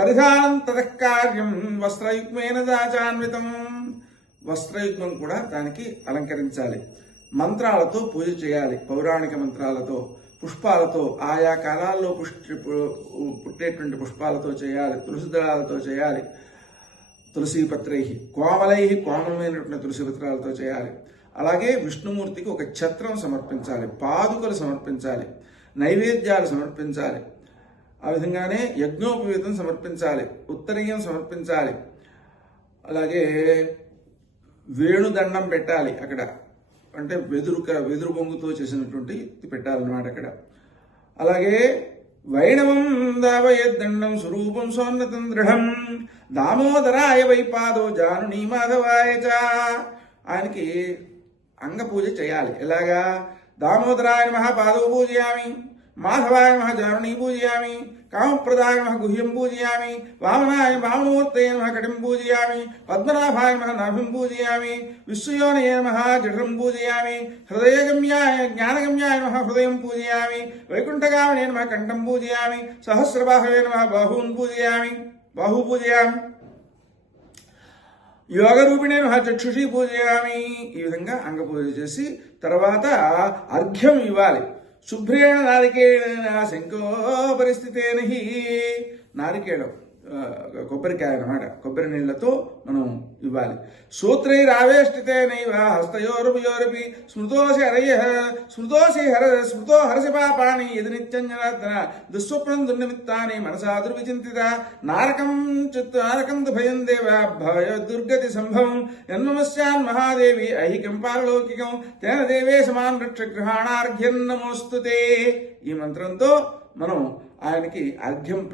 పరిధానం తదకార్యం వస్త్రయుగ్మేన దాచాన్వితం. వస్త్రయుగ్మం కూడా దానికి అలంకరించాలి. మంత్రాలతో పూజ చేయాలి పౌరాణిక మంత్రాలతో పుష్పాలతో ఆయా కాలాల్లో పుష్టి పుట్టేటువంటి పుష్పాలతో చేయాలి తులసి దళాలతో చేయాలి తులసి పత్రై కోమలై కోమలమైనటువంటి తులసి పత్రాలతో చేయాలి. అలాగే విష్ణుమూర్తికి ఒక ఛత్రం సమర్పించాలి పాదుకలు సమర్పించాలి నైవేద్యాలు సమర్పించాలి ఆ విధంగానే యజ్ఞోపవీతం సమర్పించాలి ఉత్తరీయం సమర్పించాలి. అలాగే వేణుదండం పెట్టాలి అక్కడ. అంటే వెదురు వెదురు బొంగుతో చేసినటువంటి పెట్టాలన్నమాట అక్కడ. అలాగే వైణవం దావయద్దండం స్వరూపం సోన్నతం దృఢం. దామోదరాయ వైపాదో జానుని మాధవాయ చ. ఆయనకి అంగ పూజ చేయాలి. ఎలాగా? దామోదరాయ మహాపాదో పూజయామి. మాధవాయ నమః జానుని పూజయామి కామప్రదాయ నమః గుహ్యం పూజయామి వామనాయ వామనమూర్తయ నమః కటిం పూజయామి పద్మనాభాయ నమః నాభిం పూజయామి విశ్వయోనయ నమః జఠరం పూజయామి హృదయగమ్యాయ జ్ఞానగమ్యాయ నమః హృదయం పూజయామి వైకుంఠగామనే నమ కంఠం పూజయామి సహస్రబాహవే నమ బాహూన్ పూజయామి బాహు పూజయామి యోగరూపిణే చక్షుషి పూజయామి ఈ విధంగా అంగ పూజ చేసి తర్వాత అర్ఘ్యం ఇవ్వాలి. శుభ్రేణ నారికేణ శంకో పరిస్థితేన హి. నారికేళం. కొబ్బరికాయ అనమాట. కొబ్బరి నీళ్ళతో మనం ఇవ్వాలి. సూత్రైరావేష్టితేనైవ హస్తయోరుపయోరపి స్మృతోసి హరయ స్మృతోసి హర స్మృతో హరసి పాపాని ఎది నిత్యం జనార్దన దుస్వప్నం దుర్నిమిత్తాని మనసా దుర్విచింతిత. నారకం చిత్ నారకం భయం దేవ భయ దుర్గతి సంభవం. జన్మమస్యాన్ మహాదేవి ఐహికం పారలౌకికం. తేన దేవే సమాన్ రక్ష గ్రహాణార్ఘ్యం నమోస్తుతే. ఈ మంత్రంతో మనం ఆయనకి అర్ఘ్యం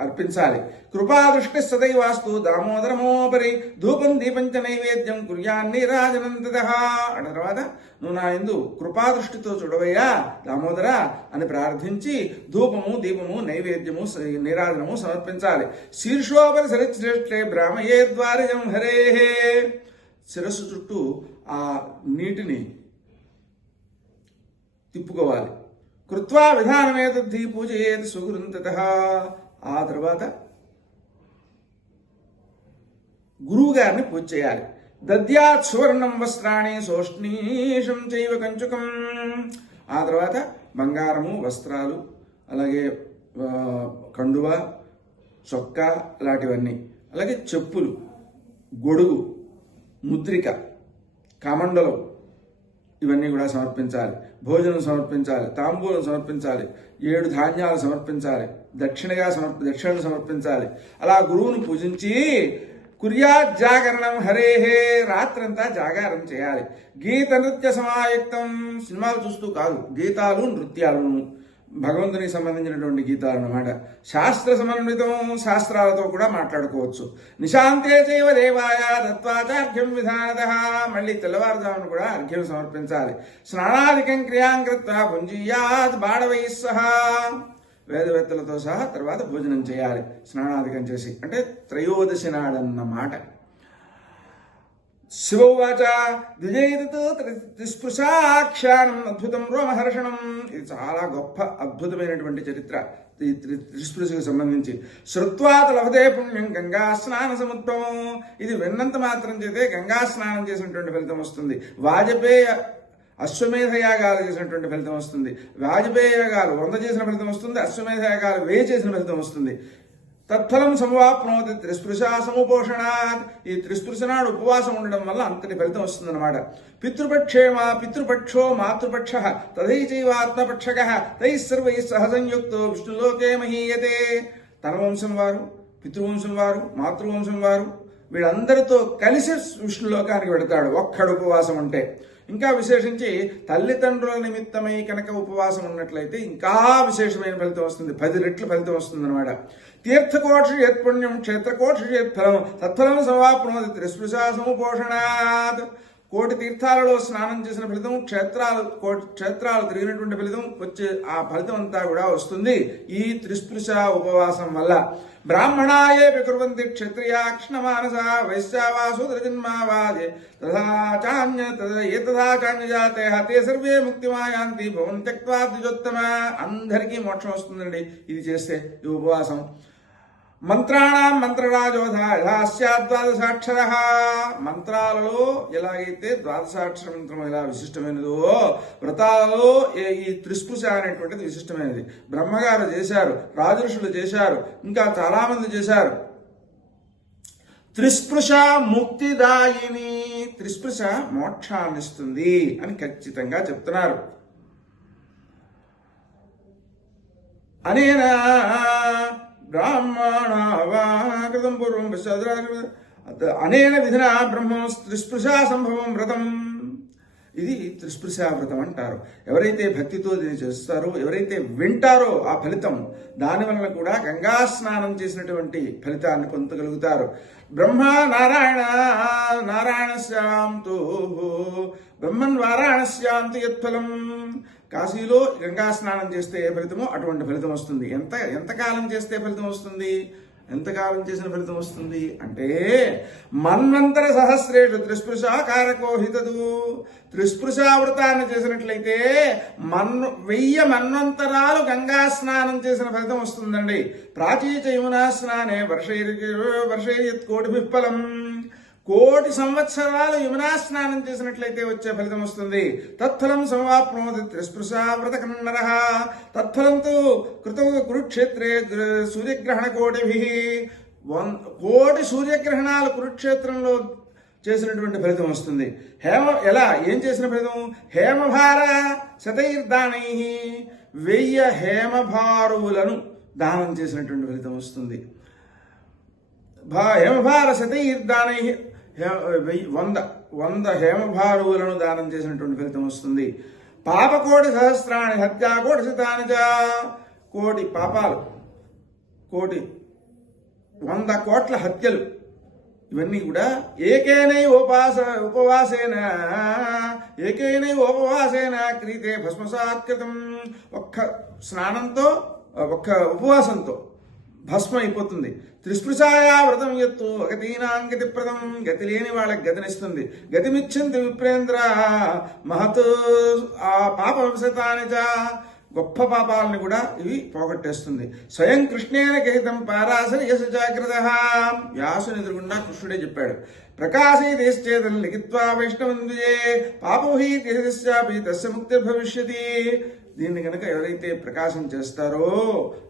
అర్పించాలి. కృపాదృష్టి సదైవాస్తు దామోదరమోపరి ధూపం దీపంచ నైవేద్యం కుర్యాన్ని రాజనంతద అన్న తర్వాత నువ్వు నా ఎందు కృపాదృష్టితో చూడవయ్యా దామోదర అని ప్రార్థించి ధూపము దీపము నైవేద్యము నిరాజనము సమర్పించాలి. శీర్షోపరి సరిశ్రేష్ఠే బ్రాహ్మయే ద్వారజం హరే. శిరస్సు చుట్టూ ఆ నీటిని తిప్పుకోవాలి. కృత్వా విధానమేతద్ధి పూజయేత్ సుగురుంతత ఆ తర్వాత గురువు గారిని పూజ చేయాలి. దద్యాత్ సువర్ణం వస్త్రాణి సోష్ణీషం చైవ కంచుకం. ఆ తర్వాత బంగారము వస్త్రాలు అలాగే కండువ చొక్కా లాంటివన్నీ. అలాగే చెప్పులు గొడుగు ముద్రిక కమండలం ఇవన్నీ కూడా సమర్పించాలి. భోజనం సమర్పించాలి. తాంబూలం సమర్పించాలి. ఏడు ధాన్యాలు సమర్పించాలి. దక్షిణగా సమర్ప దక్షిణను సమర్పించాలి. అలా గురువును పూజించి కుర్యాత్ జాగరణం హరేహే రాత్రంతా జాగారం చేయాలి. గీత నృత్య సమాయుక్తం సినిమాలు చూస్తూ కాదు. గీతాలు నృత్యాలను భగవంతునికి సంబంధించినటువంటి గీతాలు అన్నమాట. శాస్త్ర సమన్వితం శాస్త్రాలతో కూడా మాట్లాడుకోవచ్చు. నిశాంతే చైవ దేవాయ తత్వాచార్ఘ్యం విధానత. మళ్ళీ తెల్లవారుజామున కూడా అర్ఘ్యం సమర్పించాలి. స్నానాధికం క్రియాం కృత్వా భుంజీయాత్ బాడవై సహా. వేదవేత్తలతో సహా తర్వాత భోజనం చేయాలి. స్నానాధికం చేసి అంటే త్రయోదశి నాడన్నమాట. శివోవాచ ద్విజైతతో త్రిస్పృశాఖ్యానం అద్భుతం రోమహర్షణం. ఇది చాలా గొప్ప అద్భుతమైనటువంటి చరిత్ర. త్రిస్పృశకు సంబంధించి. శ్రుత్వాత లభతే పుణ్యం గంగా స్నాన సముద్భవం ఇది విన్నంత మాత్రం చేతే గంగా స్నానం చేసినటువంటి ఫలితం వస్తుంది. వాజపేయ అశ్వమేధ యాగాలు చేసినటువంటి ఫలితం వస్తుంది. వాజపేయ యాగాలు వంద చేసిన ఫలితం వస్తుంది. అశ్వమేధ యాగాలు వేయి చేసిన ఫలితం వస్తుంది. తత్ఫలం సమవాప్నోతి. త్రిస్పృశ సముపోషణాత్. ఈ త్రిస్పృశ నాడు ఉపవాసం ఉండడం వల్ల అంతటి ఫలితం వస్తుందన్నమాట. పితృపక్షేమా పితృపక్షో మాతృపక్ష. తదైచైవాత్మపక్షక తై సర్వై సహసంయుక్తో విష్ణులోకే మహీయతే. తన వంశం వారు పితృవంశం వారు మాతృవంశం వారు వీళ్ళందరితో కలిసి విష్ణులోకానికి వెడతాడు ఒక్కడు ఉపవాసం ఉంటే. ఇంకా విశేషించి తల్లిదండ్రుల నిమిత్తమై కనుక ఉపవాసం ఉన్నట్లయితే ఇంకా విశేషమైన ఫలితం వస్తుంది. పది రెట్లు ఫలితం వస్తుంది అనమాట తీర్థకోక్ష యత్పుణ్యం క్షేత్రకోక్ష యత్ఫలం తత్ఫలం సమాప్నోది త్రిస్పృశా సముపోషణాత్ కోటి తీర్థాలలో స్నానం చేసిన ఫలితం క్షేత్రాలు కోటి క్షేత్రాలు తిరిగినటువంటి ఫలితం వచ్చే ఆ ఫలితం అంతా కూడా వస్తుంది ఈ త్రిస్పృశ ఉపవాసం వల్ల. బ్రాహ్మణాయే కుర్వంతి క్షత్రియాక్షణ మానస తథా చాన్య తథా ఏ తథా చాన్యజాతే హతే సర్వే ముక్తిమాయాంతి భవన్ త్యక్వా ద్విజోత్తమ. అందరికీ మోక్షం వస్తుందండి. ఇది చేస్తే ఈ ఉపవాసం. మంత్రాణం మంత్రరాజోధాస్యాద్వాదశాక్షర మంత్రాలలో ఎలాగైతే ద్వాదశాక్షర మంత్రం ఎలా విశిష్టమైనదో వ్రతాలలో ఏ- ఈ త్రిస్పృశ అనేటువంటిది విశిష్టమైనది. బ్రహ్మగారు చేశారు రాజఋషులు చేశారు ఇంకా చాలామంది చేశారు. త్రిస్పృశ ముక్తిదాయిని. త్రిస్పృశ మోక్షాన్నిస్తుంది అని ఖచ్చితంగా చెప్తున్నారు. అనేనా బ్రాహ్మణ కృతం పూర్వం పశ్చాత్తు అనేన విధిన బ్రహ్మ త్రిస్పృశ సంభవం వ్రతం ఇది త్రిస్పృశ అంటారు. ఎవరైతే భక్తితో దీన్ని చేస్తారో ఎవరైతే వింటారో ఆ ఫలితం దాని వలన కూడా గంగా స్నానం చేసినటువంటి ఫలితాన్ని పొందగలుగుతారు. బ్రహ్మ నారాయణ నారాయణ శ్యాంతో బ్రహ్మన్ వారాణశ్యాంతి యత్ఫలం. కాశీలో గంగా స్నానం చేస్తే ఏ ఫలితమో అటువంటి ఫలితం వస్తుంది. ఎంత ఎంతకాలం చేస్తే ఫలితం వస్తుంది? ఎంతకాలం చేసిన ఫలితం వస్తుంది? అంటే మన్వంతర సహస్రేషు త్రిస్పృశ కారకోహితదు త్రిస్పృశావృతాన్ని చేసినట్లయితే మన్ను వెయ్యి మన్వంతరాలు గంగా స్నానం చేసిన ఫలితం వస్తుందండి. ప్రాచీచ యమునా స్నానే వర్షై వర్షయత్ కోటి విఫలం. కోటి సంవత్సరాలు యమునా స్నానం చేసినట్లయితే వచ్చే ఫలితం వస్తుంది. తత్ఫలం సంవాప్నోది త్రిస్పృశావ్రత కన్నర తత్ఫలంతో కృత కురుక్షేత్రే గ్ర- సూర్యగ్రహణ కోటిభి వన్ కోటి సూర్యగ్రహణాలు కురుక్షేత్రంలో చేసినటువంటి ఫలితం వస్తుంది. హేమ ఎలా? ఏం చేసిన ఫలితం? హేమభార శతైర్దానై. వెయ్యి హేమభారువులను దానం చేసినటువంటి ఫలితం వస్తుంది. భా హేమభార శతైర్దానై. వంద వంద హేమభారువులను దానం చేసినటువంటి ఫలితం వస్తుంది. పాపకోటి సహస్రాన్ని హత్యా కోటి శతాని చ. కోటి పాపాలు కోటి వంద కోట్ల హత్యలు. ఇవన్నీ కూడా ఏకేనై ఉపాస ఉపవాసేన ఏకేనై ఉపవాసేన క్రీతే భస్మసాత్కృతం. ఒక్క స్నానంతో ఒక్క ఉపవాసంతో. భస్మం అయిపోతుంది. త్రిస్పృశాయా వ్రతం ఎత్తు గతీనాంగతి ప్రదం గతి లేని వాళ్ళకి గతినిస్తుంది. గతిమిచ్చింది విప్రేంద్ర మహత్ ఆ పాప వంశతాని గొప్ప పాపాలను కూడా ఇవి పోగొట్టేస్తుంది. స్వయం కృష్ణేన గహితం పారాసరి యశ జాగ్రత్త వ్యాసుని ఎదురుగుండా కృష్ణుడే చెప్పాడు. ప్రకాశైదేశ్చేతన్ లిఖిత్వా వైష్ణవందుయే పాపోహి దేశాపి తస్య ముక్తి భవిష్యతి దీన్ని కనుక ఎవరైతే ప్రకాశం చేస్తారో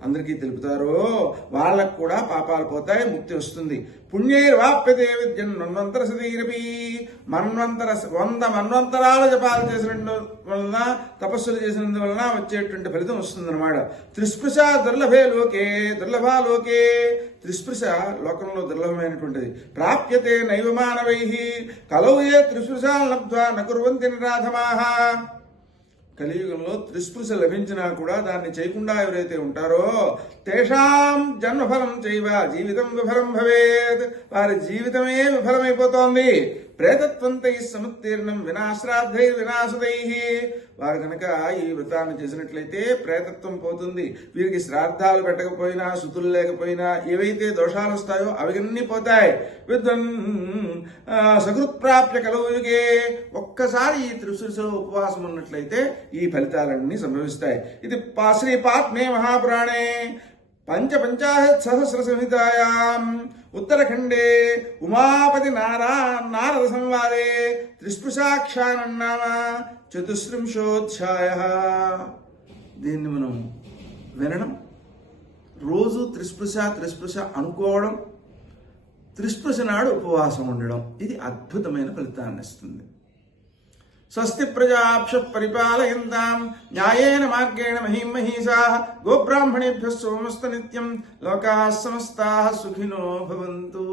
అందరికీ తెలుపుతారో వాళ్ళకు కూడా పాపాలు పోతాయి ముక్తి వస్తుంది. పుణ్యైర్వాప్యతే విద్యను మన్వంతర సతీరపి. మన్వంతర వంద మన్వంతరాల జపాలు చేసిన వలన తపస్సులు చేసినందు వలన వచ్చేటువంటి ఫలితం వస్తుంది అనమాట త్రిస్పృశ దుర్లభే లోకే దుర్లభా లోకే. త్రిస్పృశ లోకంలో దుర్లభమైనటువంటిది. ప్రాప్యతే నైవ మానవై. కలవు ఏ త్రిస్పృశాలు లబ్ధ్వా నకుర్వంతి నిరాధమాహ కలియుగంలో త్రిస్పృశ లభించినా కూడా దాన్ని చేయకుండా ఎవరైతే ఉంటారో తేషాం జన్మఫలం చేయవ జీవితం విఫలం భవేత్. వారి జీవితమే విఫలమైపోతోంది. ప్రేతత్వంతై సముత్తీర్ణం వినాశ్రాద్ధై వినాశదై. వారు కనుక ఈ వ్రతాన్ని చేసినట్లయితే ప్రేతత్వం పోతుంది. వీరికి శ్రాద్ధాలు పెట్టకపోయినా శుతులు లేకపోయినా ఏవైతే దోషాలు వస్తాయో అవన్నీ పోతాయి. విద్వన్ సకృత్ప్రాప్య కలవుగే ఒక్కసారి ఈ త్రిశుశ ఉపవాసం ఉన్నట్లయితే ఈ ఫలితాలన్నీ సంభవిస్తాయి. ఇది శ్రీ పాత్మే మహాపురాణే. పంచ పంచాశత్ సహస్ర సంహితాయాం. ఉత్తరఖండే ఉమాపతి నారా నారద సంవాదే త్రిస్పృశాఖ్యానన్నామ చతుస్త్రింశోధ్యాయ. దీన్ని మనం వినడం రోజు త్రిస్పృశ త్రిస్పృశ అనుకోవడం త్రిస్పృశ నాడు ఉపవాసం ఉండడం ఇది అద్భుతమైన ఫలితాన్ని ఇస్తుంది. స్వస్తి ప్రజాభ్య పరిపాలయంతాం న్యాయేన మార్గేణ మహిం మహీషా గోబ్రాహ్మణేభ్య సోమస్త నిత్యం లోకా సమస్తా సుఖినో భవంతు.